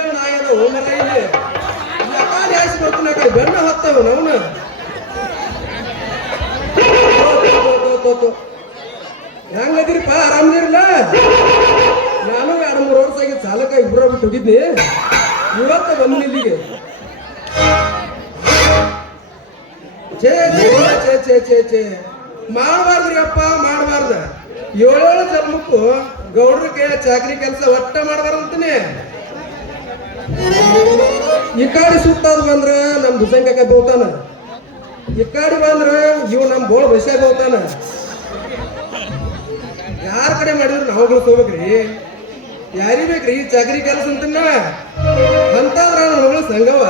ಏನ್ ಆಗ್ಯದ ಹೋಮರ ಇಲ್ಲಿ ಯಾಕಾಲಿ ಹಾಸಿ ಬರ್ತೀನಿ ಆ ಕಡೆ ಬೆಣ್ಣ ಹತ್ತವ ನವನು ಹೆಂಗದಿರಿಪ್ಪ ಆರಾಮದಿರಲ್ಲ ನಾನು 2-3 ವರ್ಷ ಆಗಿ ಸಾಲಕ್ಕ ಇಬ್ಬರ ಬಿಟ್ಟು ಹೋಗಿದ್ನಿ ಇವತ್ತ ಬಂದು ಇಲ್ಲಿಗೆ ಛೇ ಛೇ ಛೇ ಛೇ ಛೇ ಛೇ ಮಾಡಬಾರ್ದ್ರಿ ಅಪ್ಪ ಮಾಡಬಾರ್ದ 7 ಜನ್ಮಕ್ಕೂ ಗೌಡ್ರ ಕೈ ಚಾಕರಿ ಕೆಲಸ ಒಟ್ಟ ಮಾಡಬಾರ್ದಂತಾನೆ ಈ ಕಾಡಿ ಸುತ್ತಾದ ಬಂದ್ರ ನಮ್ ದುಸಂಕ ಬೋತಾನ ಈ ಕಾಡಿ ಬಂದ್ರ ಇವ್ ನಮ್ ಬೋಳ ಬಸ್ಯಾಗ ಹೋಗ್ತಾನ ಯಾರ ಕಡೆ ಮಾಡಿದ್ರು ನಾವುಗಳು ತಗೋಬೇಕ್ರಿ ಯಾರಿ ಬೇಕ್ರಿ ಚಾಕರಿ ಕೆಲಸ ಅಂತನ ಅಂತಂದ್ರ ನಾವುಗಳು ಸಂಘವ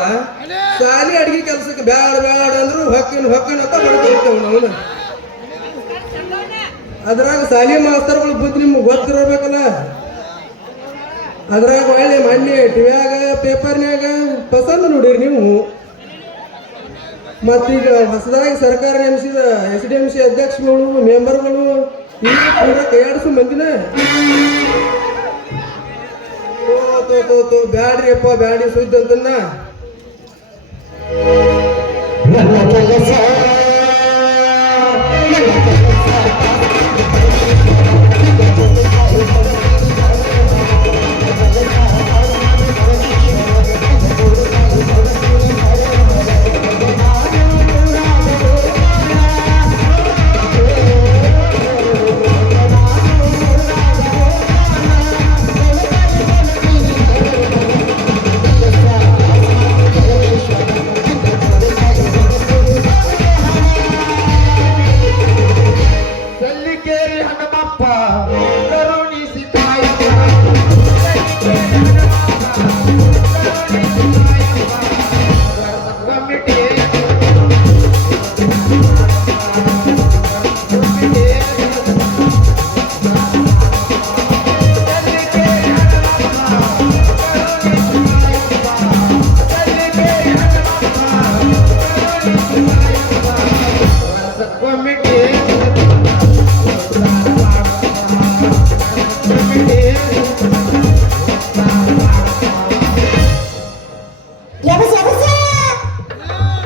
ಸಾಲಿ ಅಡಿಗೆ ಕೆಲ್ಸಕ್ಕೆ ಬ್ಯಾಡ ಬ್ಯಾಡ ಅಂದ್ರು ಹೊಕ್ಕನ್ ಅಂತ ಬಡ್ಕೊಳ್ತೇವ ನಾವು ಅದ್ರಾಗ ಸಾಲಿ ಮಾಸ್ತರ್ಗಳು ಬುದ್ಧಿ ನಿಮ್ಗೆ ಗೊತ್ತಿರಬೇಕಲ್ಲ ಅದ್ರಾಗ ಒಳ್ಳೆ ಮೊನ್ನೆ ಟಿವ್ಯಾಗ ಪೇಪರ್ನ್ಯಾಗ ಪಸಂದ್ ನೋಡಿರಿ ನೀವು ಮತ್ತೀಗ ಹೊಸದಾಗಿ ಸರ್ಕಾರ ನೇಮಿಸಿದ SDMC ಅಧ್ಯಕ್ಷಗಳು ಮೆಂಬರ್ಗಳು ಈಗ ಪೂರ ಕೈಯಾಡಿಸು ಮಂದಿನ ಬ್ಯಾಡ್ರಿ ಅಪ್ಪ ಬ್ಯಾಡಿ ಸುದ್ದಿ ಅಂತನ್ನ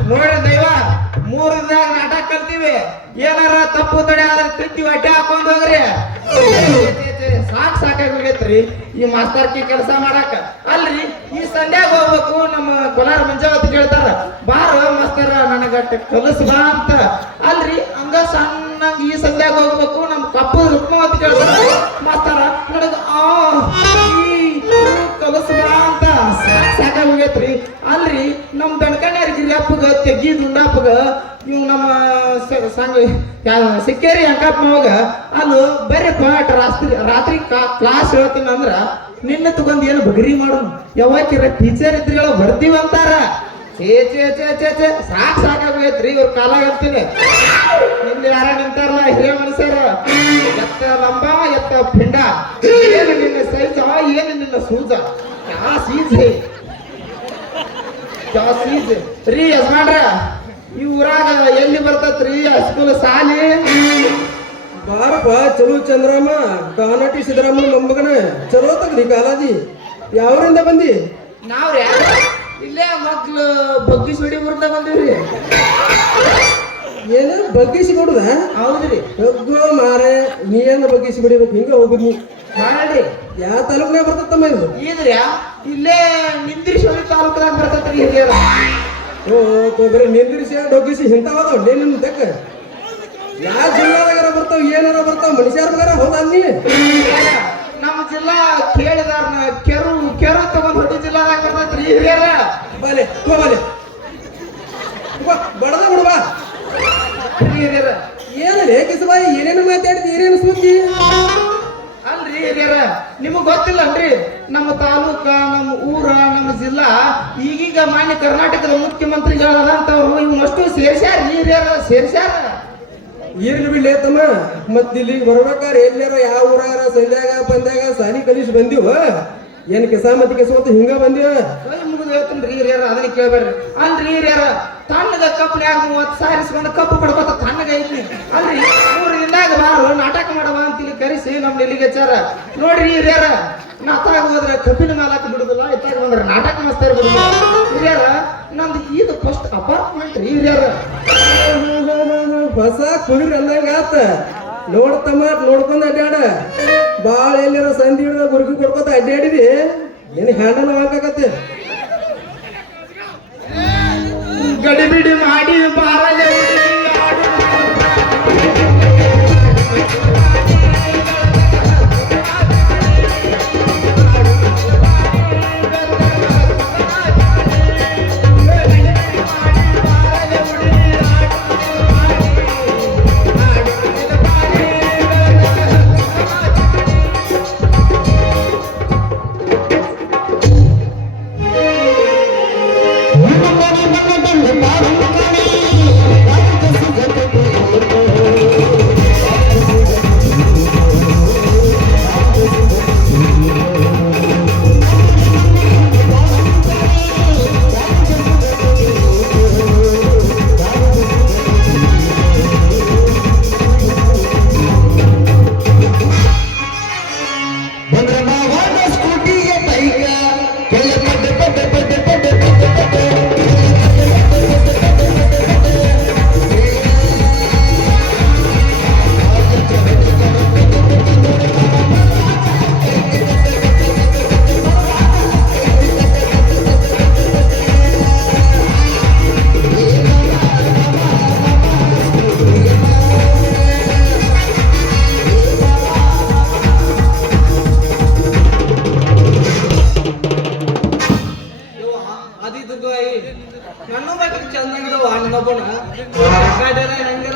ನೋಡ್ರಿ ದೈವ 3 ದಿನದಾಗ ನಾಟಕ ಕಲ್ತೀವಿ ಏನಾರ ತಪ್ಪು ತಡೆ ಆದ್ರೆ ತಿತ್ತಿ ಹೊಟ್ಟೆ ಹಾಕೊಂಡ್ ಹೋಗ್ರಿ ಸಾಕಾಗಿ ಹೋಗೈತ್ರಿ ಈ ಮಾಸ್ತರ್ಕಿ ಕೆಲಸ ಮಾಡಾಕ ಅಲ್ರಿ ಈ ಸಂಧ್ಯಾಗ ಹೋಗ್ಬೇಕು ನಮ್ಮ ಕೋಲಾರ ಮಂಜಾವತಿ ಹೇಳ್ತಾರ ಬಾರ ಮಾಸ್ತರ ನನಗಟ್ಟ ಕಲಸ ಬಾ ಅಂತ ಅಲ್ರಿ ಹಂಗ ಸಣ್ಣಂಗ ಈ ಸಂಧ್ಯಾಗ ಹೋಗ್ಬೇಕು ನಮ್ ಕಪ್ಪು ರುಕ್ಮಾವತಿ ಹೇಳ್ತಾರ ಮಾಸ್ತರ ನನಗ ಕಲಸ ಬಾ ಅಂತ ಸಾಕಾಗಿ ಹೋಗೈತ್ರಿ ಅಲ್ರಿ ನಮ್ ದಣ್ಕಣ್ಯಾರ್ಗಿರಿ ಅಪ್ಪಗ ತೆಗಿ ದುಂಡಪ್ಪಗ ಇವ್ ನಮ್ಮ ಸಂಘ ಸಿಕ್ಕೇರಿ ಅಂಕಪ್ಪ ಮಾವಾಗ ಅಲ್ಲೂ ಬರೀ ಪಾಠ ರಾತ್ರಿ ಕ್ಲಾಸ್ ಹೇಳ್ತೀನಿ ಅಂದ್ರ ನಿನ್ನ ತಗೊಂಡ್ ಏನು ಬಗರಿ ಮಾಡೋನು ಯಾವಾಗಿರ ಟೀಚರ್ ಇದ್ರಿಗಳ ಬರ್ತೀವಂತಾರ ಚೇ ಚೇ ಚೇ ಚೇ ಚೇ ಸಾಕಾಗೋಗೈತ್ರಿ ಇವ್ರ ಕಾಲಾಗ ಅಂತೀನಿ ನಿಂದ ಯಾರ ನಿಂತಾರಲ್ಲ ಹಿರಿಯ ಮನುಷ್ಯರ ಎತ್ತ ಲಂಬ ಎತ್ತ ಪಿಂಡ ಏನು ನಿನ್ನ ಸೈಜ ಏನು ನಿನ್ನ ಸೂಜ ಯಾ ಸೀಜ್ ರೀ ಯಜಮಾನ್ರ ಈ ಊರಾಗ ಎಲ್ಲಿ ಬರ್ತತ್ರಿ ಸ್ಕೂಲ್ ಸಾಲಿ ಬಾರಪ್ಪ ಚಲೋ ಚಂದ್ರಮ್ಮ ಕಾನಟಿ ಸಿದ್ದರಾಮನ ಮೊಮ್ಮಗನ ಚಲೋ ತಗ್ರಿ ಕಾಲಾದಿ ಯಾವರಿಂದ ಬಂದಿ ನಾವ್ರಿ ಇಲ್ಲೇ ಮಕ್ಳು ಬಗ್ಗಿಸಿ ಹೊಡಿ ಬರ್ತಾ ಬಂದಿವ್ರಿ ಏನು ಬಗ್ಗಿಸಿ ಕೊಡುದ ಹೌದ್ರಿ ಹೋಗೋ ಮಾರೆ ನೀ ಏನು ಬಗ್ಗಿಸಿ ಬಿಡಿಬೇಕು ಹಿಂಗ ಹೋಗುದ್ ನೀ ಮಾಡಿ ಯಾವ ತಾಲೂಕ್ನಾಗ ಬರ್ತತ್ತಮ್ಮ ಇದು ಇದ್ರಿ ಇಲ್ಲೇ ನಿಂದ್ರಿಸಿ ತಾಲೂಕ್ನಾಗ ಬರ್ತತ್ರಿ ಹಿರಿಯರ ಬರೀ ನಿಂದ್ರಿಸಿ ಡೊಗ್ಗಿಸಿ ಇಂಥವದ ನಿನ್ನ ತಕ್ಕ ಯಾವ ಜಿಲ್ಲಾದಾಗಾರ ಬರ್ತಾವ ಏನಾರ ಬರ್ತಾವ ಮನುಷ್ಯರ್ಗಾರ ಹೋದ ನೀ ನಮ್ಮ ಜಿಲ್ಲಾ ಕೇಳಿದಾರ್ನ ಕೆರು ತಗೊಂಡ್ ಹೊಡಿ ಜಿಲ್ಲಾದಾಗ ಬರ್ತೈತ್ರಿ ಹಿರಿಯರ ಬಲೆ ಹೋಗಲೆ ಬಡದ ಬಿಡುವ ಹಿರಿಯರ ಏನಲ್ಲಿ ಕಿಸಬಾಯಿ ಏನೇನು ಮಾತಾಡಿದ್ ಏನೇನು ಸುದ್ದಿ ಅಲ್ರಿ ಹಿರಿಯರ ನಿಮಗ್ ಗೊತ್ತಿಲ್ಲನ್ರಿ ನಮ್ಮ ತಾಲೂಕ ನಮ್ಮ ಊರ ನಮ್ಮ ಜಿಲ್ಲಾ ಈಗೀಗ ಮಾನ್ಯ ಕರ್ನಾಟಕದ ಮುಖ್ಯಮಂತ್ರಿಗಳಾದಂತವ್ರು ಇವನಷ್ಟು ಸೇರ್ಸ್ಯಾರ ಹಿರಿಯರ ಸೇರ್ಸ್ಯಾರ ಇರ್ಲಿ ಬಿಡ್ಲಿ ತಮ್ಮ ಮತ್ ಇಲ್ಲಿಗೆ ಬರ್ಬೇಕಾರೆ ಎಲ್ಲಾರ ಯಾವ ಊರಾಗ ಸಂಧ್ಯಾಗ ಪಂದ್ಯಾಗ ಸಾಲಿ ಕಲಿಸಿ ಬಂದಿವ ಏನ್ ಕೆಸಾಮತಿ ಕೆಸೋತ ಹಿಂಗ ಬಂದಿವ ಮುಗಿದು ಹೇಳ್ತೀನಿ ಹಿರಿಯರ ಅದನ್ನ ಕೇಳ್ಬೇಡ್ರಿ ಅಲ್ರಿ ಹಿರಿಯರ ತಣ್ಣಗ ಕಪ್ನ್ಯಾಗ 30 ಸಾರಿಸ್ಕೊಂಡು ಕಪ್ಪು ಪಡ್ಕೋತ ತಣ್ಣಗ ಐತಿ ಅಲ್ರಿ 3 ದಿನದಾಗ ಬಾರು ನಾಟಕ ಮಾಡವ ಅಂತ ಇಲ್ಲಿ ಕರೆಸಿ ನಮ್ನ ಇಲ್ಲಿಗೆ ಹಚ್ಚಾರ ನೋಡ್ರಿ ಹಿರಿಯರ ನಾತಾಗ ಹೋದ್ರೆ ಕಬ್ಬಿನ ಮಾಲಾಕ್ ಬಿಡುದಿಲ್ಲ, ಇತ್ತಾಗ ಬಂದ್ರೆ ನಾಟಕ ಮಸ್ತಾರ ಬಿಡುದಿಲ್ಲ. ಹಿರಿಯರ ನಮ್ದು ಇದು ಫಸ್ಟ್ ಅಪಾರ್ಟ್ಮೆಂಟ್ ರೀ ಹಿರಿಯರ. ಹೊಸ ಕುದುರೆ ಅಂದಂಗ ಆತ. ನೋಡ್ತಮ್ಮ ನೋಡ್ಕೊಂಡ್ ಅಡ್ಡಾಡ. ಬಾಳ ಎಲ್ಲಾರ ಸಂಧಿ ಹಿಡಿದ ಗುರುಗಿ ಕೊಡ್ಕೊತ ಅಡ್ಡಾಡಿದಿ ನಿನ್ ಹ್ಯಾಂಡಲ್ ಹಾಕಾಕತ್ತೆ. ಗಡಿಬಿಡಿ ಮಾಡಿ ಬಾರಲೆ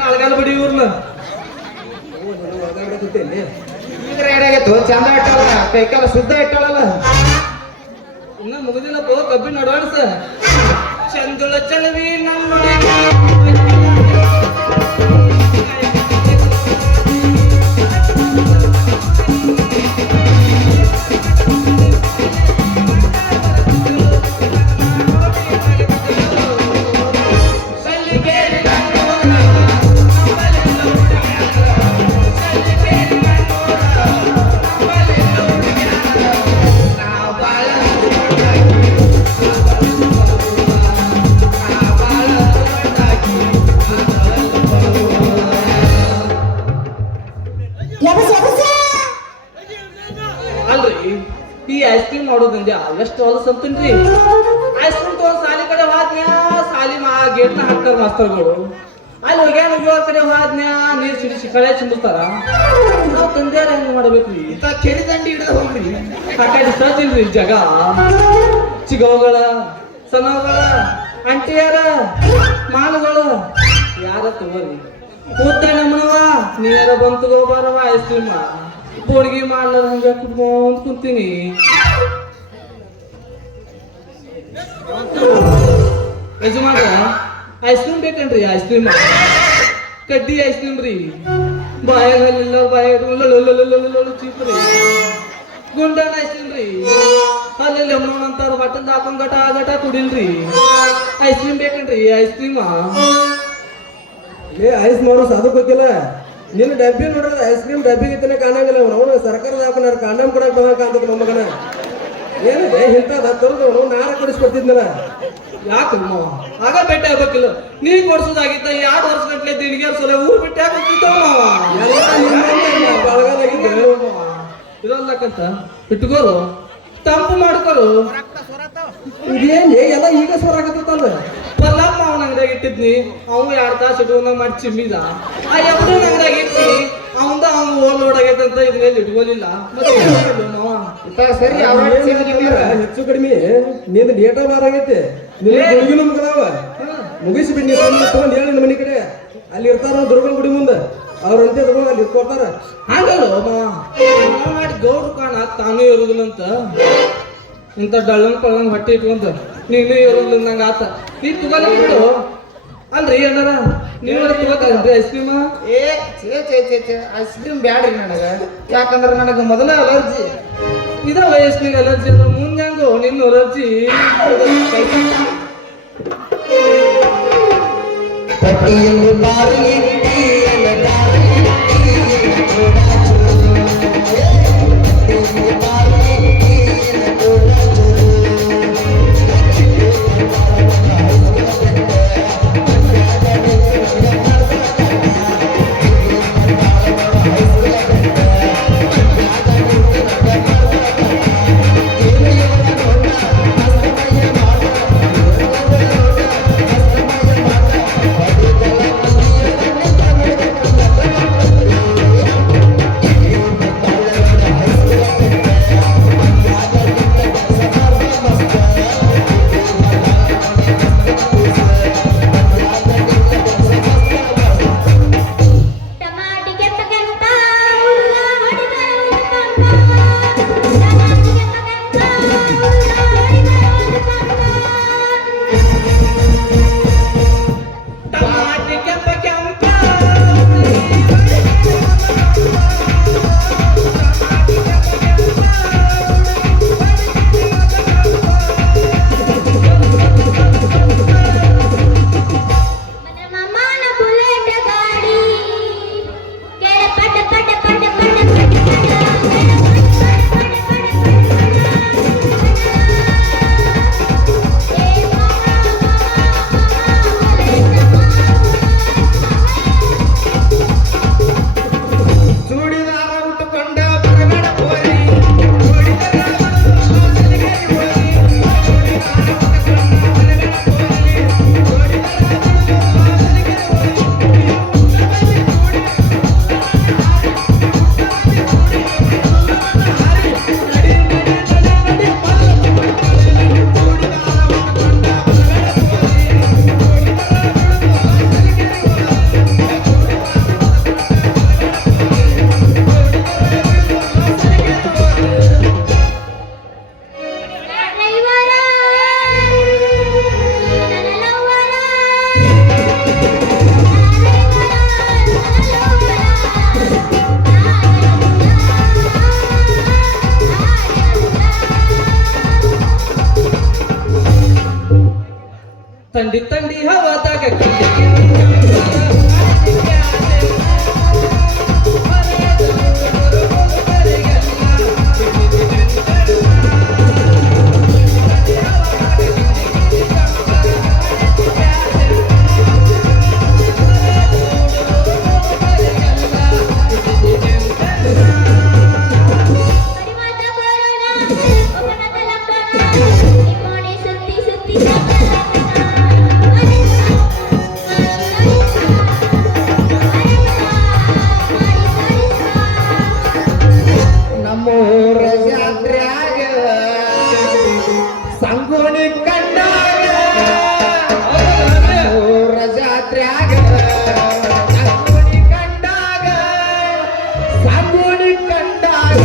ಅಳಗಾಲ ಬಿಡಿ ಇವ್ರನ್ನ ಚಂದ ಇಟ್ಟಲ್ಲ, ಕೈಕಾಲ ಶುದ್ಧ ಇಟ್ಟಳಲ್ಲ. ಇನ್ನ ಮುಗಿದಿಲ್ಲಪ್ಪ ಕಬ್ಬಿನ ನಡವಾಡ್ಸ. ಚಂದುಳ ಚಲವಿ ನನ್ನ ಐಸ್ ಕ್ರೀಮ್ ಮಾಡೋದಂದ್ಯ ಎಷ್ಟು ಹೊಲಸ ಅಂತನ್ರಿ. ಐಸ್ ಕ್ರೀಮ್ ತಗೊಂಡ್ ಸಾಲಿ ಕಡೆ ಹೋದ್ನ್ಯಾ, ಸಾಲಿ ಗೇಟ್ನ ಹಾಕ್ತಾರ ಮಾಸ್ತರ್ಗಳು. ಅಲ್ಲಿ ಹೋಗ್ಯಾನ ಹೋಗೋರ್ ಕಡೆ ಹೋದ್ನ್ಯಾ, ನೀರ್ ಸಿಡಿಸಿ ಕಳೆ ಚಿಂಬಿಸ್ತಾರ. ನಾವ್ ತಂದೆಯಾರ ಹೆಂಗ್ ಮಾಡ್ಬೇಕ್ರಿ? ಕೆರೆ ದಂಡಿ ಹಿಡಿದ ಹೋಗ್ರಿ. ಆ ಕಡೆ ಸಜ್ಜಿಲ್ರಿ ಜಗ. ಚಿಗವಗಳ, ಸಣ್ಣವಗಳ, ಅಂಟಿಯಾರ, ಮಾಲುಗಳು ಯಾರ ತಗೋರಿ. ಕೂತ ನಮ್ಮನವ ನೀರ ಬಂತು ಗೋಬಾರವ ಐಸ್ ಕ್ರೀಮ್ ಹೋಳಿಗೆ ಮಾಡ್ಲಾರ ಹಂಗ ಕುಟ್ಕೊಂಡ್ ಕುಂತೀನಿ. ಯಜಮಾನ ಐಸ್ ಕ್ರೀಮ್ ಬೇಕನ್ರಿ? ಐಸ್ ಕ್ರೀಮ್ ಕಡ್ಡಿ ಐಸ್ ಕ್ರೀಮ್ ರೀ. ಬಾಯಾಗಲ್ಲ ಬಾಯ ಚೀಪ್ರಿ. ಗುಂಡನ ಐಸ್ ಕ್ರೀಮ್ ರೀ. ಅಲ್ಲಿ ಅಂತಾರ ಬಟ್ಟಲ್ ಹಾಕೊಂಡ್ ಗಟ ಗಟ ಕುಡಿಲ್ರಿ. ಐಸ್ ಕ್ರೀಮ್ ಬೇಕನ್ರಿ? ಐಸ್ ಕ್ರೀಮ್ ಐಸ್ ಮಾಡೋಸ್ ಅದು ಗೊತ್ತಿಲ್ಲ. ನಿನ್ನ ಡಬ್ಬಿ ನೋಡ್ರೆ ಐಸ್ ಕ್ರೀಮ್ ಡಬ್ಬಿ ಇತ್ತನೆ ಕಾಣಂಗಿಲ್ಲ. ಅವನು ಸರ್ಕಾರದ ಹಾಕೋಣ ಕಾಂಡಮ್ ಕೊಡಕ್ ಕಾಣ್ತದ ಮೊಮ್ಮಗನ. ಏನಿದೆ ಇಂಥದ್ದು ತರದು ನಾರ ಕೊಡಿಸ್ಕೊಡ್ತಿದ್ನಲ್ಲ. ಯಾಕೆ ಆಗ ಬೆಟ್ಟ ಆಗ್ಬೇಕಿಲ್ಲ. ನೀ ಕೊಡ್ಸೋದಾಗಿತ್ತ 2 ವರ್ಷ ಗಂಟ್ಲೆ ದಿನಗೆ ಸಲ ಊರ್ ಬಿಟ್ಟೆ ಇರಲ್ಲಕ್ಕಂತ ಇಟ್ಕೋರು, ತಂಪು ಮಾಡ್ಕೋರು. ಇದೇನ್ ಎಲ್ಲ ಈಗ ಸ್ವರ ಆಗತ್ತಲ್ಲ. ಪಲ್ಲಮ್ಮ ಅವನ ಅಂಗಡಿಯಾಗ ಇಟ್ಟಿದ್ನಿ. ಅವ್ 2 ತಾಸು ಇಟ್ಕೊಂಡ ಮಾಡಿ ಚಿಮ್ಮಿದ. ಆ ಎಬ್ಬರು ಅಂಗಡಿಯಾಗ ಇಟ್ಟಿ ಅವಂದ ಅವ್ನು ಓಲ್ ನೋಡಾಗೈತಂತ ಇದನ್ನೆಲ್ಲಿ ಇಟ್ಕೊಲಿಲ್ಲ. ಸರಿ ಹೆಚ್ಚು ಕಡಿಮೆ ನಿಂದ ಡೇಟಾ ಬಾರ್ ಆಗೈತೆ. ನಿನ್ನ ಮುಗದಾವ ಮುಗಿಸಿ ಬಿಡಿ. ತಗೊಂಡ್ ಹೇಳಿ ಮನೆ ಕಡೆ ಅಲ್ಲಿ ಇರ್ತಾರ ದುರ್ಗನ್ ಗುಡಿ ಮುಂದೆ. ಅವ್ರಂತೆ ತಗೊಂಡ್ ಅಲ್ಲಿ ಇಟ್ಕೊಡ್ತಾರ. ಹಂಗಲ್ಲ ಮಾಡಿ ಗೌಡ್ರು ಕಾಣ ತಾನೂ ಇರುದಿಲ್ಲಂತ. ಇಂಥ ಡಳ್ಳನ್ ಪಳ್ಳನ್ ಹೊಟ್ಟೆ ಇಟ್ಕೊಂತ ನೀನು ಇರೋದಿಲ್ಲ ನಂಗೆ ಆತ. ನೀ ತಗೋಲ್ಲ ಬಿಡು. ಅಲ್ರಿ ಏನಾರ ನೀವು ತಗೋತಾರನ್ರಿ ಐಸ್ ಕ್ರೀಮ್? ಐಸ್ ಕ್ರೀಮ್ ಬ್ಯಾಡ್ರಿ ನನಗೆ. ಯಾಕಂದ್ರೆ ನನಗೆ ಮೊದಲ ಅಲರ್ಜಿ. ಇದ ವಯಸ್ಸಿನಾಗ ಅಲರ್ಜಿ ಅದ. ಮುಂದೆ ಹೆಂಗೋ ನಿನ್ನ ಅಲರ್ಜಿ. ತಂಡಿ ತಂಡಿ ಹವಾದಾಗ ನಮ್ಮೂರ ಜಾತ್ರ್ಯಾಗ ಸಂಗೋಣಿ ಕಂಡಾಗ ನಮ್ಮೂರ ಜಾತ್ರ್ಯಾಗ ಸಂಗೋಣಿ ಕಂಡಾಗ ಸಂಗೋಣಿ ಕಂಡಾಗ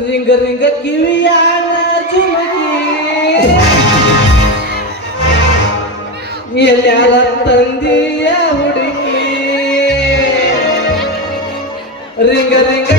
ರಿಂಗ ರಿಂಗ ಕಿವಿಯಾನ ಜುಮಕಿ ಎಲ್ಲಾರ ತಂದಿಯ ಹುಡುಗಿ ರಿಂಗ ರಿಂಗ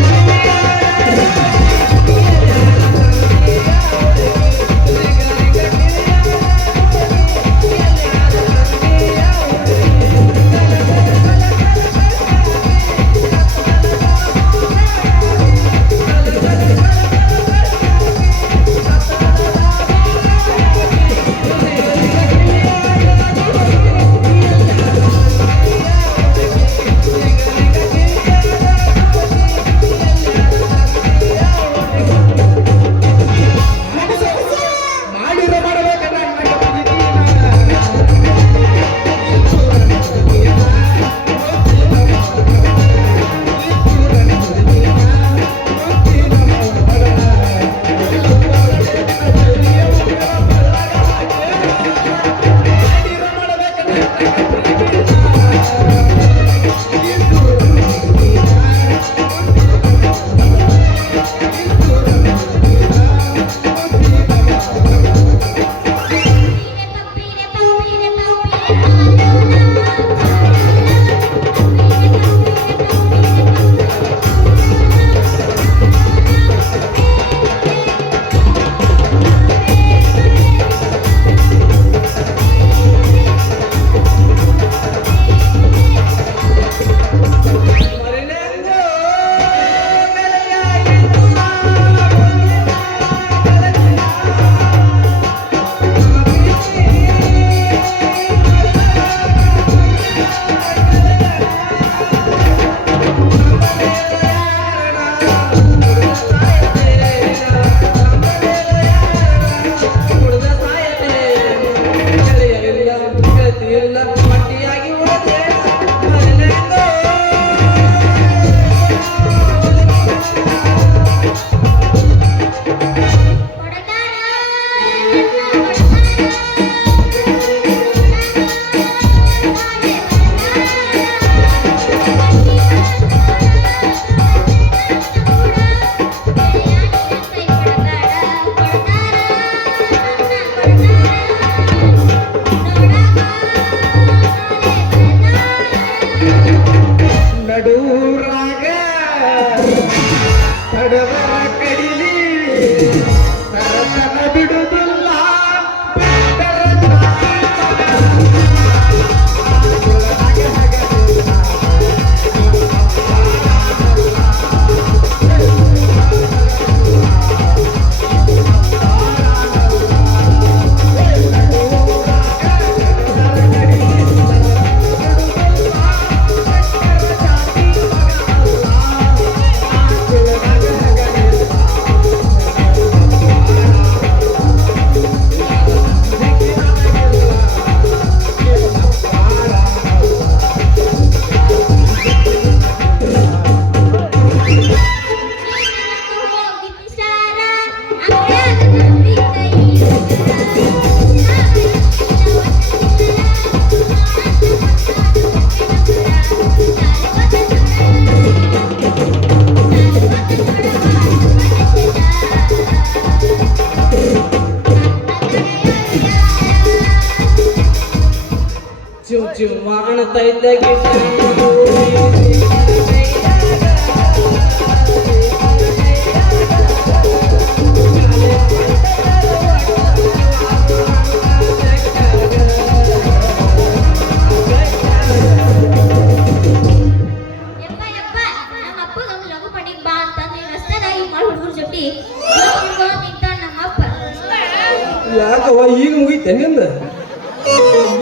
ನಿಂದ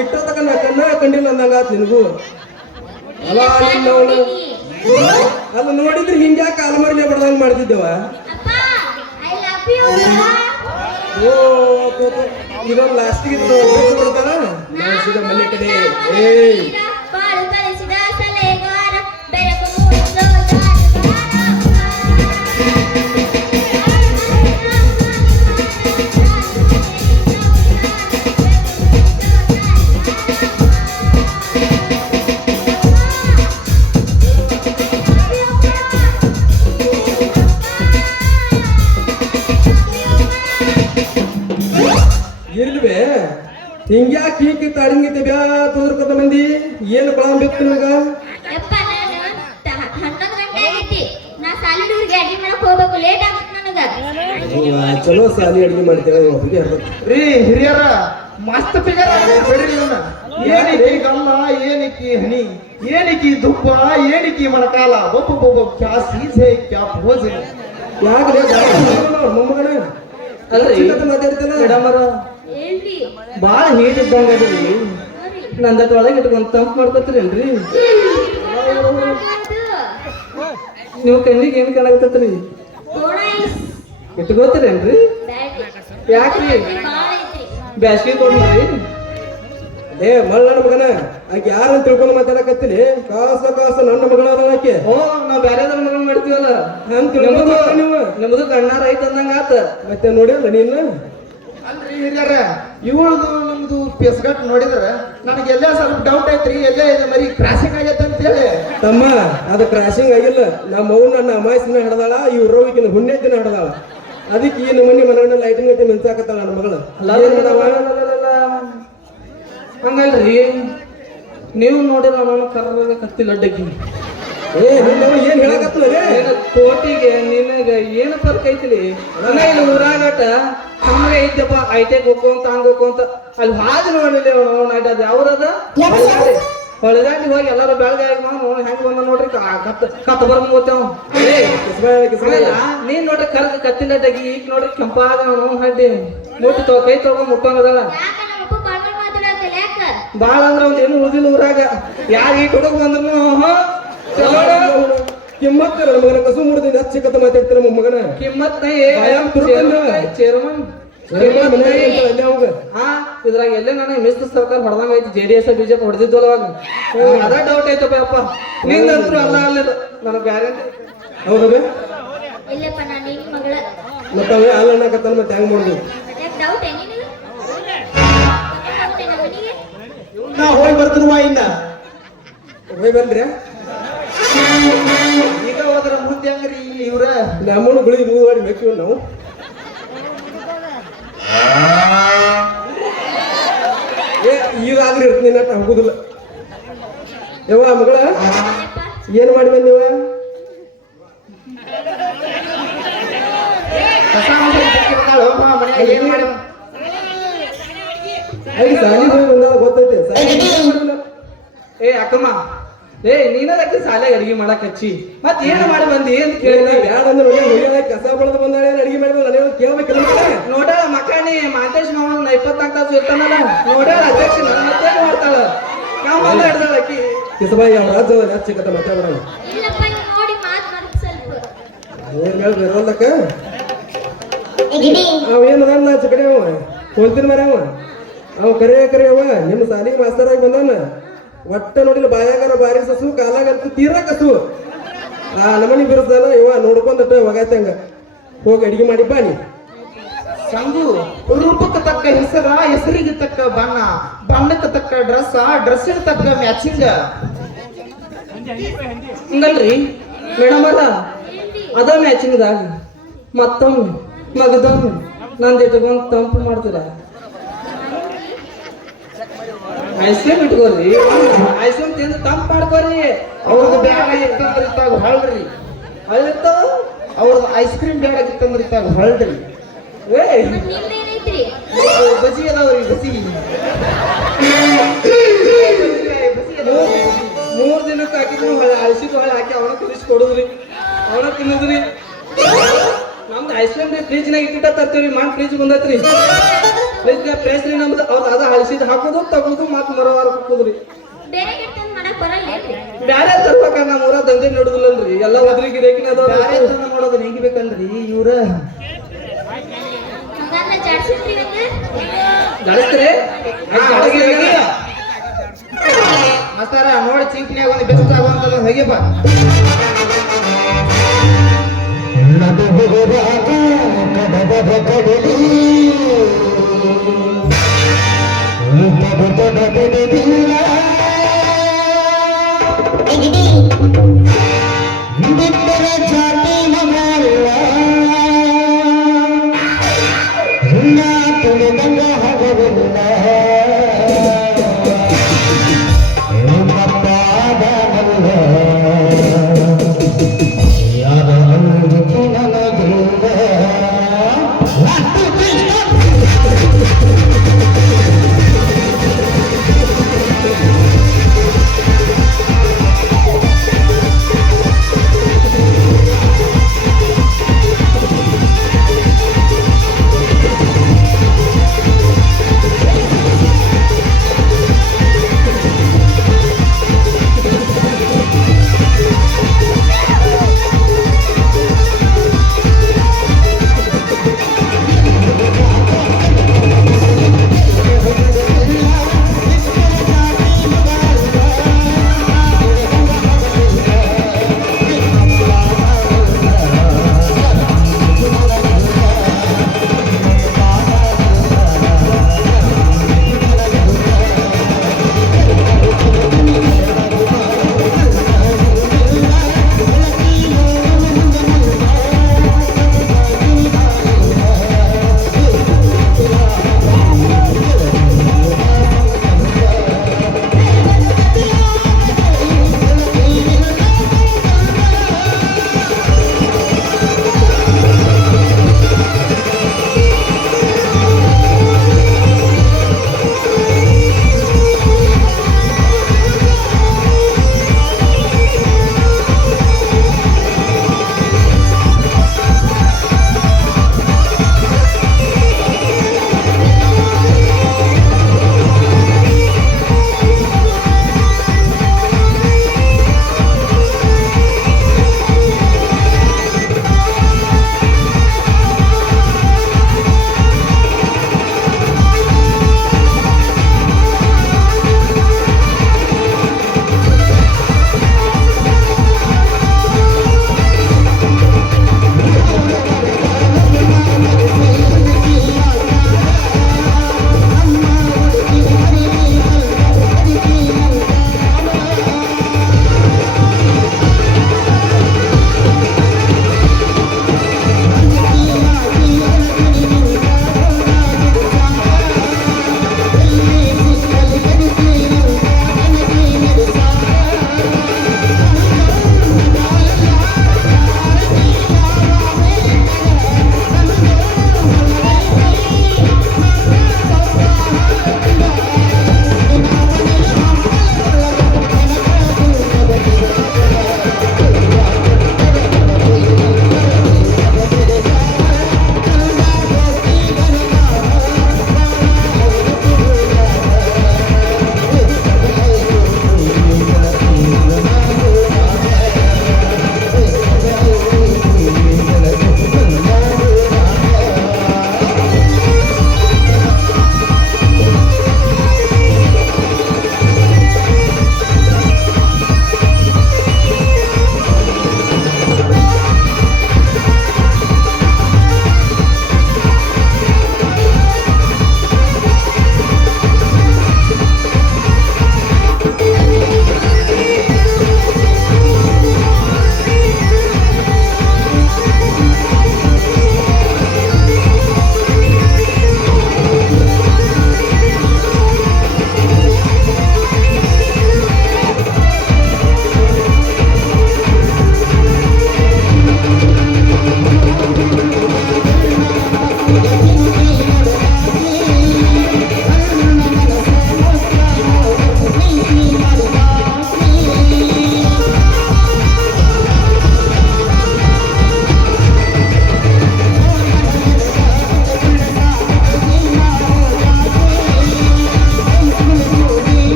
ಇಟ್ಟತಕ ನಾ ಕಣ್ಣ ಕಂಡಿಲ್ಲ ಅಂದಂಗ ಆತ್ ನಿನಗೂ ಅಲ್ಲ ನಿನ್ನ ಅವನು ಅಲ್ಲ ನೋಡಿದ್ರೆ ಹಿಂಗ್ಯಾಕೆ ಅಲಮಾರಿನೇ ಬಡ್ದಂಗ್ ಮಾಡ್ತಿದ್ದೇವ ಓ ಇದೊಂದು ಲಾಸ್ಟಿಗೆ ಬಿಡ್ತಾನ ನಾಸಿದ ಮನೆ ಕಡೆ ಏಯ್ ಇರ್ಲ್ವೇ ಹಿಂಗ್ಯಾಕೆ ಹೀಗೆ ತಾಡಿಂಗೈತೆ ಬ್ಯಾ ತೋರ್ಕತ ಮಂದಿ ಏನು ಕೊಳ ಬೇಕು ನಿಮಗ ಚಲೋ ಸಾಲಿ ಅಡಿಗೆ ಮಾಡ್ತೇವೆ ಒಬ್ಬರಿಗೆ ರೀ ಹಿರಿಯರ ಮಸ್ತ್ ಫಿಗರ್ ಬಿಡ್ರಿ ಇವನ್ನ ಏನಿಕಿ ಗಲ್ಲ ಏನಿಕಿ ಹನಿ ಏನಿಕಿ ದುಪ್ಪ ಏನಿಕಿ ಮೊಣಕಾಲ ಒಬ್ಬೊಬ್ಬ ಕ್ಯಾ ಸೀಸೆ ಕ್ಯಾ ಭೋಜ ಯಾಕ್ರೆ ಮೊಮ್ಮಗನ ಅಲ್ರಿ ಮಾತಾಡ್ತಾನ ಮೇಡಮರ ಬಾಳ ಹೀಟ್ ಇದ್ದಂಗ ಅದ್ರಿ ನಂದಟ್ ಒಳಗೆ ಇಟ್ಕೊಂಡ್ ತಂಪ್ ಮಾಡ್ಕೊತೀರೇನ್ರಿ ನೀವು ಕಣ್ಣಿಗೆ ಏನ್ ಕಾಣಕತ್ತೈತ್ರಿ ಇಟ್ಕೋತೀರೇನ್ರಿ ಯಾಕ್ರಿ ಬ್ಯಾಸ್ಗಿ ಕೊಡ್ರಿ ಏ ಮಳ್ಳನ ಮಗನ ಆಕೆ ಯಾರನ್ನ ತಿಳ್ಕೊಂಡು ಮಾತಾಡಕತ್ತೀನಿ ಕಾಸ ನನ್ನ ಮಗಳ ಆಕೆ ಓ ನಾವ್ ಬ್ಯಾರೆದ್ರ ಮಗನ ಮಾಡ್ತೀವಲ್ಲ ಹಂಗ ತಿಳ್ಕೊಂಡು ನೀವು ನಿಮ್ದು ಕಣ್ಣಾರ ಐತ್ ಅಂದಂಗ ಆತ ಮತ್ತೆ ನೋಡಿಲ್ಲ ನೀನು ಅಲ್ರಿ ಹಿರಿಯರ ಇವಳದು ನಮ್ದು ಪೆಸ್ಗಟ್ ನೋಡಿದ್ರ ನನಗೆ ಎಲ್ಲ ಸ್ವಲ್ಪ ಡೌಟ್ ಐತ್ರಿ ಎಲ್ಲೇ ಇದೆ ಮರಿ ಕ್ರಾಸಿಂಗ್ ಆಗೈತೆ ಅಂತ ಹೇಳಿ ತಮ್ಮ ಅದು ಕ್ರಾಸಿಂಗ್ ಆಗಿಲ್ಲ ನಮ್ಮ ಅವ್ವ ನನ್ನ ಅಮಾಯಸ್ಸಿನ ಹಡ್ದಾಳ ಇವ್ ರೋಗಿನ ಹುಣ್ಣೆ ದಿನ ಹಡ್ದಾಳ ಅದಕ್ಕೆ ಈ ನಮ್ಮನಿ ಮನೆಯನ್ನ ಲೈಟಿಂಗ್ ಐತಿ ಮಿಂಚಾಕತ್ತಾಳ ನನ್ನ ಮಗಳು ಹಂಗಲ್ರಿ ನೀವು ನೋಡಿರ ಅವನು ಕರ್ರ ಕತ್ತಿಲ್ಲ ಅಡ್ಡಕ್ಕಿ ಏ ನಿನ್ನವ ಏನ್ ಹೇಳಕತ್ತಲ್ಲ ಕೋಟಿಗೆ ನಿನಗ ಏನು ಫರ್ಕ್ ಐತಿಲಿ ನನ್ನ ಇಲ್ಲಿ ಊರಾಗಟ ನಮಗೆ ಐತಪ್ಪ ಐಟೆಕ್ ಹೋಗ್ಕೊಂತ ಹಂಗ ಹೋಗ್ಕೊಂತ ಅಲ್ಲಿ ಹಾಜ್ ನೋಡಿಲ್ಲ ಅವನು ಅದು ಯಾವ್ರದ ಹೊಳೆದಾಂಡಿ ಹೋಗಿ ಎಲ್ಲರೂ ಬೆಳಗಾಗಿ ಹೆಂಗ್ ಬಂದ ನೋಡ್ರಿ ಕತ್ತ ಬರ್ಮ ಗೊತ್ತೇವ ನೀನ್ ನೋಡ್ರಿ ಕರ್ಗ ಕತ್ತಿನ ಅಡ್ಡಗಿ ಈಗ ನೋಡ್ರಿ ಕೆಂಪಾದ ಹಡ್ಡಿ ಮುಟ್ಟಿ ಕೈ ತೊಗೊಂಡ್ ಮುಟ್ಟಂಗದಲ್ಲ ಬಾಳ ಅಂದ್ರ ಒಂದ್ ಏನು ಉಳಿದಿಲ್ಲ ಊರಾಗ ಯಾರು ಈ ಹುಡುಗ ಬಂದ್ರು ಕಿಮ್ಮತ್ತ ನನ್ನ ಮಗನ ಕಸು ಮುಡ್ದಿಂದ ಹಚ್ಚಿಕತ್ತ ಮಾತಾಡ್ತಾರ ಮಗನ ಕಿಮ್ಮತ್ ಇದ್ರಾಗ ಎಲ್ಲೇ ನನಗೆ ಮಿಸ್ತ್ರ ಸರ್ಕಾರ ಹೊಡೆದಂಗ ಐತಿ JDS ಬಿಜೆಪಿ ಹೊಡೆದಿದ್ದಲ್ಲ ಅವಾಗ ಅದ ಡೌಟ್ ಐತಪ್ಪ ಅಪ್ಪ ನಿಂದಂತ್ರು ಅಲ್ಲ ಅಲ್ಲಿದ ನನಗೆ ಬ್ಯಾರೆ ಹೌದಾ ಮತ್ತ ಅವೇ ಅಲ್ಲ ಅನ್ನಕತ್ತಾನ ಮತ್ತೆ ಹೆಂಗ್ ಮಾಡುದು ನಾ ಹೋಗಿ ಬರ್ತೀನವಾ ಇನ್ನ ಹೋಗಿ ಬಂದ್ರೆ ಈಗ ಹೋದ್ರ ಮುಂದೆ ಹಂಗ್ರಿ ಇವ್ರ ನಮ್ಮನ್ನು ಗುಳಿ ಮೂವಾಡಿ ಬೇಕಿವ ನಾವು ಈಗಾದ್ರೂ ಇರ್ತೀನಿ ನಟ ಹೋಗುದಿಲ್ಲ ಯವ್ವ ಮಗಳ ಏನ್ ಮಾಡಿ ಬಂದೇವ ಸಾಲಿ ಹೋಗಿ ಬಂದಾಗ ಗೊತ್ತೈತೆ ಏ ಅಕ್ಕಮ್ಮ ಏ ನೀನದಕ್ಕೆ ಸಾಲೆ ಅಡಿಗೆ ಮಾಡಕ್ ಹಚ್ಚಿ ಮತ್ ಏನು ಮಾಡಿ ಬಂದಿ ಅಂತ ಕೇಳಿದ ಯಾರಂದ್ರೆ ಕಸ ಬಳದ ಬಂದಾಳೆ ಅಡಿಗೆ ಮಾಡಿದ ನನಗೆ ಕೇಳ್ಬೇಕಿಲ್ಲ ನೋಡಾಳ ಮಕ್ಕಳನಿ ಮಾತೇಶ್ ಮಾವನ 24 ತಾಸು ಇರ್ತಾನಲ್ಲ ನೋಡಾಳ ಅಧ್ಯಕ್ಷ ನನ್ನ ಮತ್ತೆ ಮಾಡ್ತಾಳ ನಾವು ಬಂದ ಹಿಡ್ದಾಳ ಅಕ್ಕಿ ಕಿಸಬಾಯಿ ಅವ್ರ ರಾಜ್ಯದ ಹಚ್ಚಿಕತ್ತ ಮಾತಾಡೋಣ ಇರೋದಕ್ಕ ಅವೇನದ ಆಚೆ ಕಡೆ ಅವ ಹೊಂತಿನ ಮರ ಅವ ಕರೆಯವ ನಿಮ್ಮ ಸಾಲಿಗೆ ಮಾಸ್ತರ್ ಆಗಿ ಬಂದಾನ ಒಟ್ಟ ನೋಡಿಲ್ಲ ಬಾಯಾಗಾರ ಬಾರಿ ಸಸು ಕಾಲಾಗಂತ ತೀರಾ ಕಸು ಆ ನಮನಿ ಬಿರ್ಸಲ್ಲ ಇವ ನೋಡ್ಕೊಂಡಟ ಒಗಾಯ್ತಂಗ ಹೋಗಿ ಅಡಿಗೆ ಮಾಡಿ ಬಾ ನೀ ಸಂಗು ರೂಪಕ್ಕೆ ತಕ್ಕ ಹೆಸರ ಹೆಸರಿಗೆ ತಕ್ಕ ಬಣ್ಣ ಬಣ್ಣಕ್ಕೆ ತಕ್ಕ ಡ್ರೆಸ್ಸಿಗೆ ತಕ್ಕ ಮ್ಯಾಚಿಂಗ್ ಹಂಗಲ್ರಿ ಮೇಡಮ್ ಅಲ್ಲ ಅದ ಮ್ಯಾಚಿಂಗ್ದಾಗ ಮತ್ತೊಮ್ಮೆ ಮಗದೊಮ್ಮೆ ನಂದು ಇಟ್ಕೊಂಡು ತಂಪು ಮಾಡ್ತೀರ ಐಸ್ ಕ್ರೀಮ್ ಇಟ್ಕೋರಿ ಐಸ್ ಕ್ರೀಮ್ ತಿಂದು ತಂಪು ಮಾಡ್ಕೋರಿ ಅವ್ರದ್ದು ಬ್ಯಾಡ ಇತ್ತಂದ್ರೆ ಇತ್ತಾಗ ಹೊಳ್ರಿ ಹೊಳ್ಳಿರ್ತಾವ ಅವ್ರದ್ದು ಐಸ್ ಕ್ರೀಮ್ ಬ್ಯಾಡ ಇತ್ತಂದ್ರೆ ಇತ್ತಾಗ ಹೊಳ್ರಿ ಬಜಿ ಅದಾವ್ರಿ ಬಜಿ 3 ದಿನಕ್ಕೆ ಹಾಕಿದ್ರು ಅಳಿಸಿದ್ದು ಹೊಳೆ ಹಾಕಿ ಅವನ ಕುದಿಸಿ ಕೊಡುದ್ರಿ ಅವನ ತಿನ್ನೋದ್ರಿ ನಮ್ದು ಐಸ್ ಕ್ರೀಮ್ ಫ್ರಿಜ್ನಾಗ ಇಟ್ಟಿಟ್ಟ ತರ್ತೀವ್ರಿ ಮಾಡಿ ಫ್ರಿಜ್ ಬಂದೈತ್ರಿ ಪ್ಲೇಸ್ ರೀ ನಮ್ದು ಅವ್ರ ಅದ ಹಳಸಿದ್ ಹಾಕೋದು ತಗೋದು ಮತ್ ಮರವಾರ ಹಾಕೋದ್ರಿ ಬೇರೆ ಗಿಡ ಮಾಡಕ್ ಬರಲ್ಲೇನ್ರಿ ಬ್ಯಾರೆ ತರ್ಬೇಕ ನಮ್ಮ ಊರ ದಂಧೆ ನಡುದಿಲ್ಲನ್ರಿ ಎಲ್ಲ ಒದ್ರಿ ಗಿರೇಕಿನ ಬ್ಯಾರೆ ತನ ಮಾಡೋದು ಹೆಂಗಿಬೇಕಲ್ರಿ ಇವ್ರ ಹಂಗಂದ್ರೆ ಜಾಡ್ಸಿದ್ರಿ ಇವತ್ತು ಜಾಡಿಸ್ತೀರಿ ಮಾಸ್ತಾರ ನೋಡಿ ಚಿಂಕ್ನ್ಯಾಗ ಒಂದು ಬೆಸ್ಟ್ ಆಗುವಂತದ ಹೇಗೆಪ್ಪ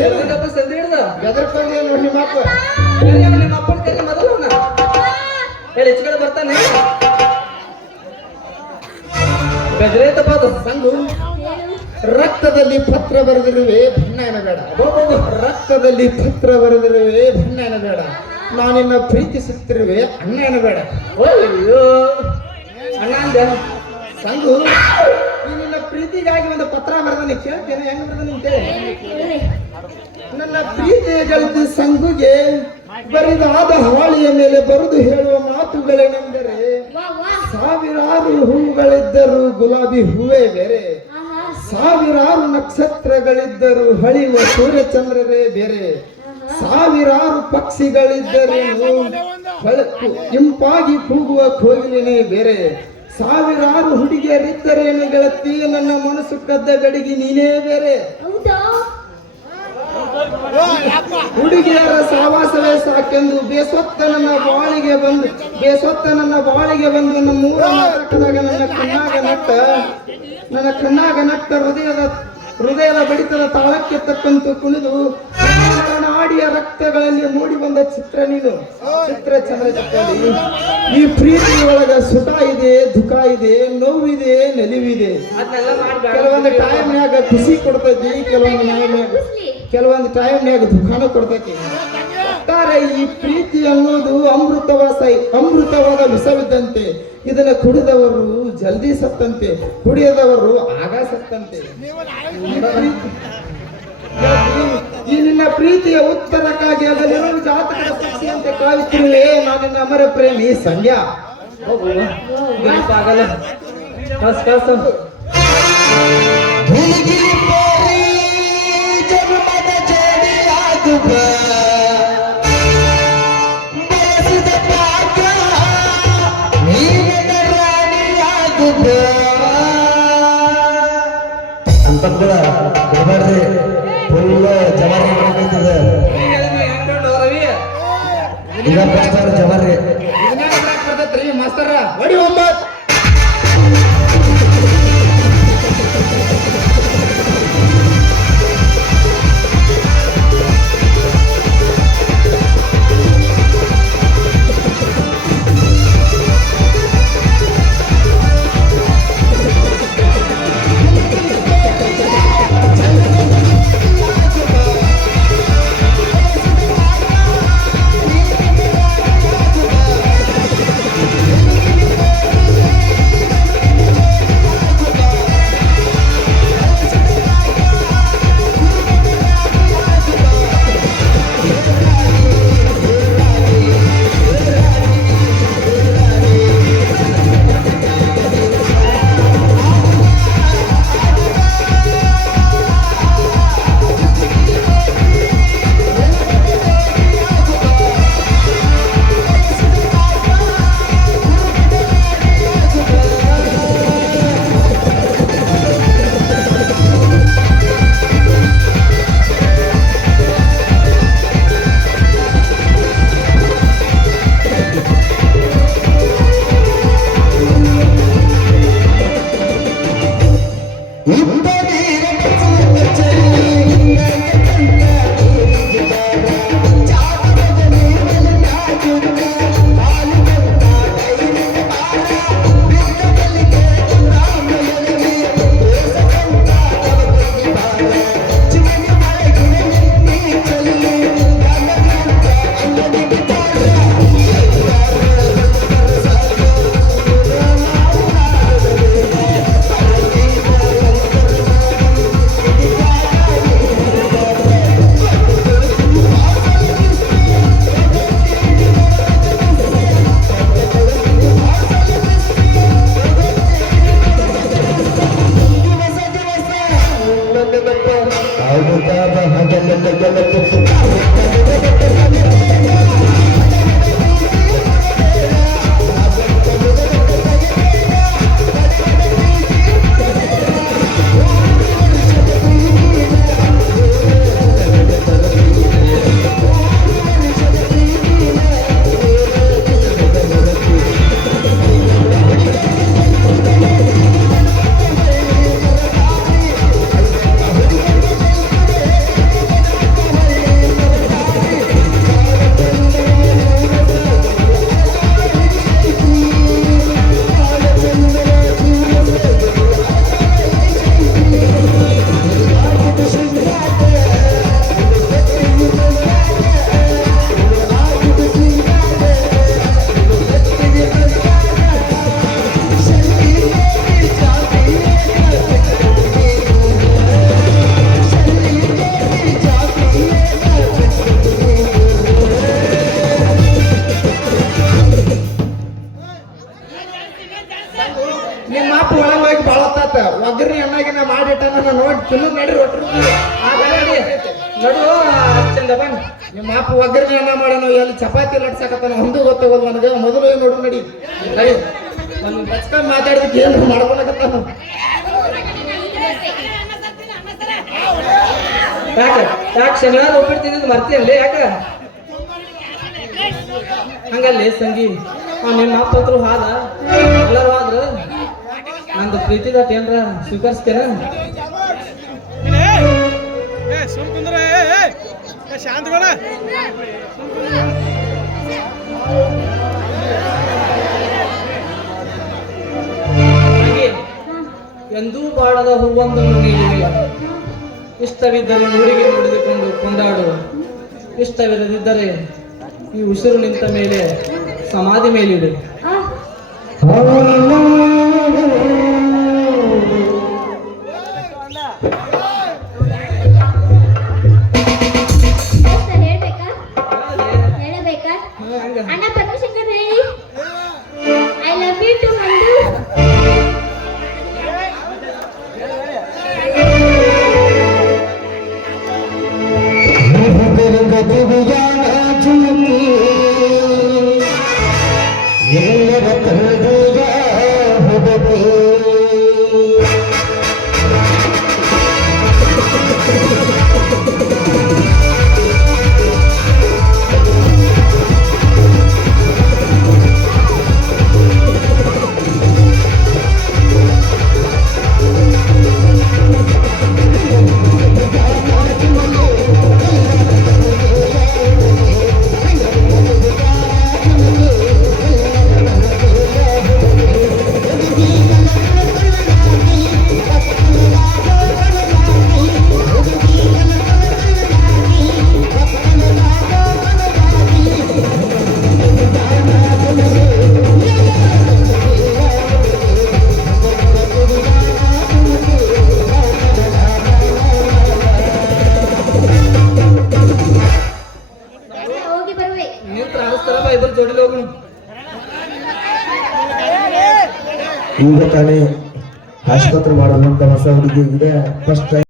ಏನು ಏನಪ್ಪ ಸಂಧಿ ಹಿಡ್ದ ಗದರ್ಕೊಂಡೆ ನೋಡಿ ನಿಮ್ಮ ಅಪ್ಪ ನಿಮ್ಮ ಅಪ್ಪನ ಕೈ ಮೊದಲು ಅವನ ಹೇಳಿ ಹೆಚ್ಚು ಕಡೆ ಬರ್ತಾನೆ ಗಜರೇತಪ್ಪ ಅದು ಸಂಗು ಏನು? ರಕ್ತದಲ್ಲಿ ಪತ್ರ ಬರೆದಿರುವೆ ಬಣ್ಣ ಬೇಡ ರಕ್ತದಲ್ಲಿ ಪತ್ರ ಬರೆದಿರುವೆ ಬಣ್ಣ ಬೇಡ ನಾನಿನ್ನ ಪ್ರೀತಿಸುತ್ತಿರುವೆ ಅಣ್ಣ ಬೇಡ ಅಯ್ಯೋ ಅಣ್ಣ ಅಂದ ಸಂಗು ಈ ನಿನ್ನ ಪ್ರೀತಿಗಾಗಿ ಒಂದು ಪತ್ರ ಬರೆದ ಕೇಳ್ತೇನೆ ಹೆಂಗ್ ಬರೆದ ಅಂತೇಳಿ ಕೇಳಿ. ನನ್ನ ಪ್ರೀತಿಯ ಗೆಳತಿ ಸಂಗುಗೆ ಬರಿದಾದ ಹಾಳಿಯ ಮೇಲೆ ಬರೆದು ಹೇಳುವ ಮಾತುಗಳೇನೆಂದರೆ ವಾ ವಾ. ಸಾವಿರಾರು ಹೂವುಗಳಿದ್ದರೂ ಗುಲಾಬಿ ಹೂವೇ ಬೇರೆ ಆಹಾ. ಸಾವಿರಾರು ನಕ್ಷತ್ರಗಳಿದ್ದರೂ ಹಳಿಯುವ ಸೂರ್ಯಚಂದ್ರರೇ ಬೇರೆ ಸಾವಿರಾರು ಪಕ್ಷಿಗಳಿದ್ದರೂ ಇಂಪಾಗಿ ಕೂಗುವ ಕೋಗಿಲಿನೇ ಬೇರೆ ಸಾವಿರಾರು ಹುಡುಗಿಯರಿದ್ದರೇನು ಗೆಳತಿ ನನ್ನ ಮನಸ್ಸು ಕದ್ದ ಗಡಿಗೆ ನೀನೇ ಬೇರೆ ಹೌದಾ? ಹುಡುಗಿಯರ ಸಹವಾಸವೇ ಸಾಕೆಂದು ಬೇಸೊತ್ತ ನನ್ನ ಬಾಳಿಗೆ ಬಂದು ನಮ್ಮೂರ ನಾಟಕದಾಗ ನನ್ನ ಕಣ್ಣಾಗ ನಟ್ಟ ಹೃದಯದ ಬಡಿತದ ತಾಳಕ್ಕೆ ತಕ್ಕಂತೂ ಕುಣಿದು ನಾಡಿಯ ರಕ್ತಗಳಲ್ಲಿ ಮೂಡಿ ಬಂದ ಚಿತ್ರ ನೀನು ಚಿತ್ರ ಚಂದ್ರಚಕ್ರದಲ್ಲಿ ಈ ಪ್ರೀತಿಯೊಳಗ ಸುಖ ಇದೆ ದುಃಖ ಇದೆ ನೋವಿದೆ ನಲಿವಿದೆ ಅದನ್ನೆಲ್ಲ ಮಾಡ್ಬೇಡ ಕೆಲವೊಂದು ಟೈಮ್ನ್ಯಾಗ ಖುಷಿ ಕೊಡ್ತೈತಿ ಮುಸ್ಲಿ. ಕೆಲವೊಂದು ಟೈಮ್ನ್ಯಾಗ ದುಃಖನೂ ಕೊಡ್ತೈತಿ ಒಟ್ಟಾರೆ ಈ ಪ್ರೀತಿ ಅನ್ನೋದು ಅಮೃತವಾದ ವಿಷವಿದ್ದಂತೆ ಇದನ್ನ ಕುಡಿದವರು ಜಲ್ದಿ ಸತ್ತಂತೆ ಕುಡಿಯದವರು ಆಗ ಸತ್ತಂತೆ ಈ ನಿನ್ನ ಪ್ರೀತಿಯ ಉತ್ತರಕ್ಕಾಗಿ ಅದಲ್ಲಿರುವ ಜಾತಕದ ಪಕ್ಷಿಯಂತೆ ಕಾಯುತ್ತಿರುವೆ ನಾನಿನ್ನ ಅಮರ ಪ್ರೇಮಿ ಸಂಧ್ಯಾ ಆಗಲ್ಲ ಕಸ್ ಕಸ್ ಅಂತಂದ್ರೆ ಬಿಡಬಾರ್ರಿ ಫುಲ್ ಜವಾರಿ ಮಾಡಬೇಕಿದೆ ರವಿ ಈಗ ಫಸ್ಟ್ ಜವಾರಿ ಬರ್ತೈತ್ರಿ ಮಾಸ್ತರ ಹೊಡಿ ಒಂಬತ್ತು ತಿನ್ನೋದ್ ನಡ್ರಿ ಒಟ್ರು ನಡು ಚಂದ ಬನ್ ನಿಮ್ಮ ಅಪ್ಪ ಒಗ್ಗರಣೆ ಅನ್ನ ಮಾಡೋಣ ಎಲ್ಲಿ ಚಪಾತಿ ಲಟ್ಸಾಕತ್ತಾನ ಒಂದು ಗೊತ್ತಾಗೋದು ನನಗೆ ಮೊದಲು ನೋಡು ನಡಿ ನಡಿ ಒಂದು ಬಚ್ಕೊಂಡ್ ಮಾತಾಡಿದಕ್ಕೆ ಏನು ಮಾಡ್ಕೊಳಕತ್ತಾನ ಯಾಕೆ ಶನಿವಾರ ಉಪ್ಪಿಟ್ಟು ತಿಂದಿದ್ದು ಮರ್ತೀಯಲ್ಲ ಯಾಕ ಹಂಗಲ್ಲೇ ಸಂಗಿ ನಿಮ್ಮ ಅಪ್ಪ ಹತ್ರ ಹಾದ ಎಲ್ಲರೂ ಆದ್ರ ನಂದು ಪ್ರೀತಿದ ಏನ್ರ ಸ್ವೀಕರಿಸ್ತೇನ ಶಾಂತಗೋಣ ಎಂದೂ ಬಾಡದ ಹೂವೊಂದನ್ನು ನೀಡಿವೆ ಇಷ್ಟವಿದ್ದರೆ ಊರಿಗೆ ನುಡಿದುಕೊಂಡು ಕೊಂಡಾಡು ಇಷ್ಟವಿರದಿದ್ದರೆ ಈ ಉಸಿರು ನಿಂತ ಮೇಲೆ ಸಮಾಧಿ ಮೇಲಿಡು ಹೇಳಬೇಕಾ ಅಣ್ಣ ಪರ್ಮಿಷನ್ ಹೇಳಿ ಐ ಲವ್ ಯು ಟು ಮಂದು ಹೋಗಿ ಬರುವೆ ನೀವು ಪ್ರಾಣಿಸ್ತಾರಲ್ಲ ಇಬ್ಬರು ಜೋಡಿಲಿ ಹೋಗೋಣ ಈಗ ತಾನೇ ಆಸ್ಪತ್ರೆ ಮಾಡೋದಂತ ಹೊಸ ಹುಡುಗಿ ಇದೆ ಫಸ್ಟ್ ಟೈಮ್